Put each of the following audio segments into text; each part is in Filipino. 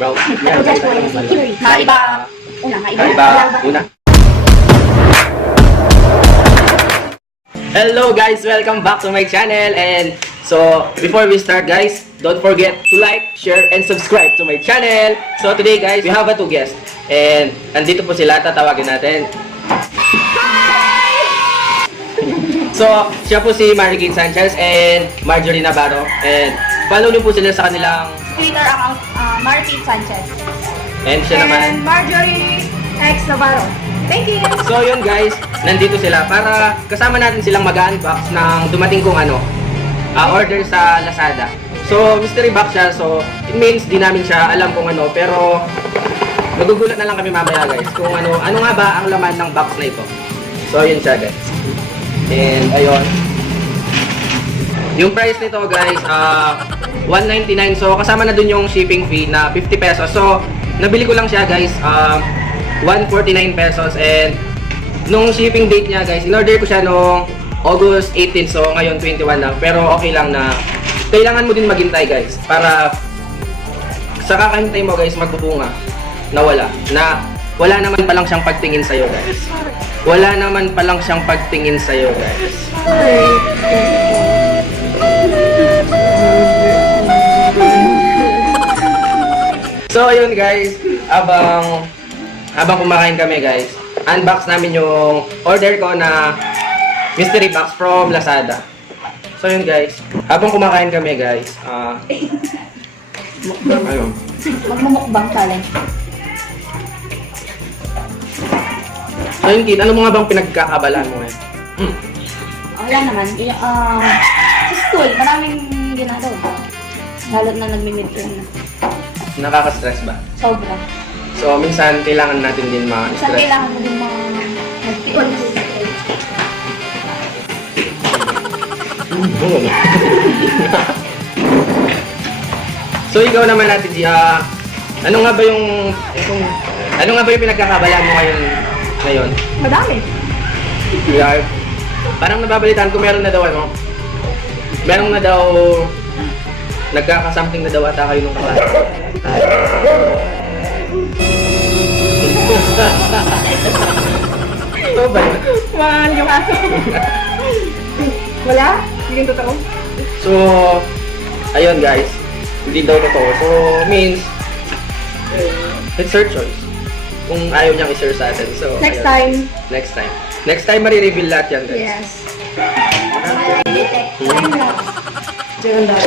Bro, Ito just for maiba. Maiba. Una. Hello guys! Welcome back to my channel. And so, before we start guys, don't forget to like, share, and subscribe to my channel. So today guys, we have two guests. And andito po sila, tatawagin natin. So, siya po si Marikit Sanchez and Marjorie Navarro. And follow niyo po sila sa kanilang Twitter account, Martin Sanchez. and siya naman. And Marjorie X Navarro. Thank you! So yun guys, nandito sila para kasama natin silang mag-unbox ng dumating kong order sa Lazada. So mystery box siya, so it means di namin siya alam kung ano, pero magugulat na lang kami mamaya guys kung ano nga ba ang laman ng box na ito. So yun siya guys. And ayun. Yung price nito guys, $199. So kasama na dun yung shipping fee na 50 pesos. So nabili ko lang siya guys, 149 pesos. And nung shipping date niya guys, in-order ko siya nung August 18. So ngayon 21 lang. Pero okay lang na kailangan mo din maghintay guys para sa kakahintay mo guys magbubunga na wala naman palang siyang pagtingin sa'yo guys. Wala naman palang siyang pagtingin sa'yo guys. So ayun guys, habang kumakain kami guys, unbox namin yung order ko na mystery box from Lazada. So yun guys, habang kumakain kami guys, ayun. Magmumukbang challenge. So yun Kit, ano mo nga bang pinagkakabalaan mo ngayon? Wala naman. Sa school, maraming ginagawa. Lalo't na nagmi-midterm na. Nakaka-stress ba? Sobra. So minsan kailangan natin din Minsan ma-stress. kailangan mo din mag-tiis. So ikaw naman natin ano nga ba yung pinagkakabalaan mo ngayon? Madami. Yeah. Parang nababalitaan ko meron na daw nagkaka-something na daw ata kayo nung kaklase. Ito ba yun? Man, yung aso. Wala? Hindi totoo. So, ayun guys. Hindi daw totoo. So, means, it's her choice. Kung ayaw niyang i-share sa atin. So, Next ayun. time. Next time. Next time, marireveal lahat yan guys. Yes. Time lapse. Diyan daw.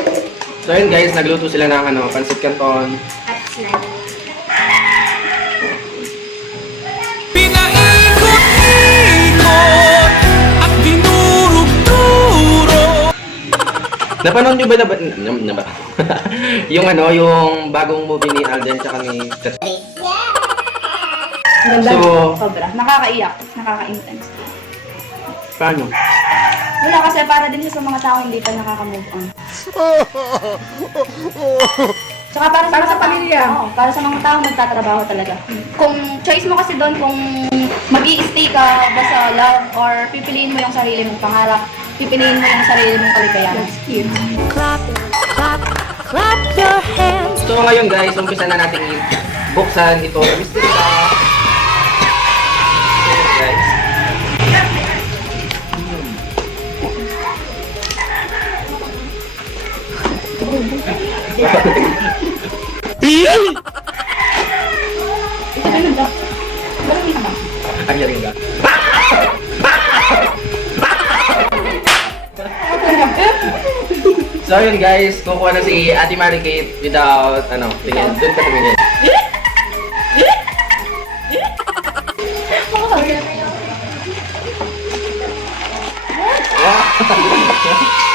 So, ayun guys. Nagluto sila ng pancit canton. At snack. Pinaikot-ikot at dinurog-duro. Napanood nyo ba yung yung bagong movie ni Alden tsaka ni Kat? Ganda. So- Sobra. Nakakaiyak. Nakaka-intense. Paano? Wala kasi para din sa mga tao hindi pa nakaka-move on. Tsaka para sa pamilya. Oo, para sa mga tao nagtatrabaho talaga. Kung choice mo kasi doon kung mag-i-stay ka ba sa love or pipiliin mo yung sarili mong pangarap, pipiliin mo yung sarili mong kaligayahan. Clap, clap, clap your hands. So ngayon guys, umpisa na natin buksan ito. Mystery box. Ayan, guys. Ito na yun daw. Bakit hindi naman? Ang yaring ka. So yun guys, kukuha na si Ate Marikit without tingin. Doon ka tumingin.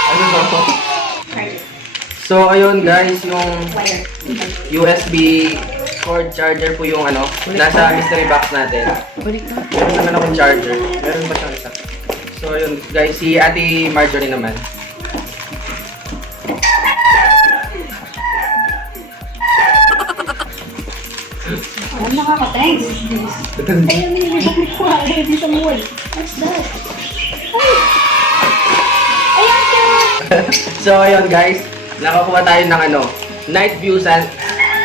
Ano ba to? So ayun guys, yung Wire. USB cord charger po yung nasa mystery box natin. Meron naman akong charger. Meron ba siyang isa? So ayun guys, si Ate Marjorie naman. Oh, nakaka-thanks. Ayun, minibigay ko nga. Ayun, sa mall. What's that? Ayan, cute! So ayun guys, nakakuha tayo ng night view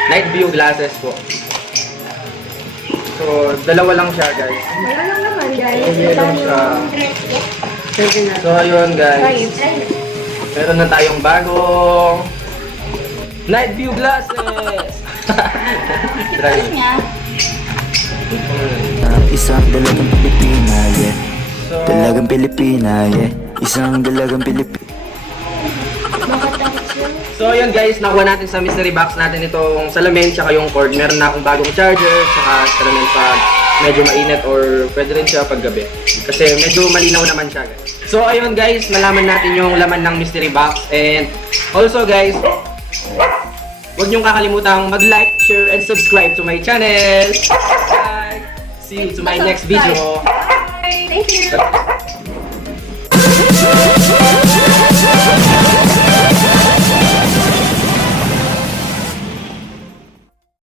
night view glasses po. So, dalawa lang siya, guys. Wala lang naman, guys. Meron siya. So, ayun, guys. Meron na tayong bagong night view glasses. Try. Ayun nga. Isang dalagang Pilipina, yeah. So, Dalagang Pilipina, yeah. Isang dalagang Pilipina. so yun guys, nakuha natin sa mystery box natin itong salamin tsaka yung cord. Meron na akong bagong charger tsaka salamin pag medyo mainit or pwede rin siya pag gabi. Kasi medyo malinaw naman siya guys. So ayun guys, nalaman natin yung laman ng mystery box. And also guys, huwag niyong kakalimutang mag-like, share, and subscribe to my channel. Bye! See you to my next video. Thank you.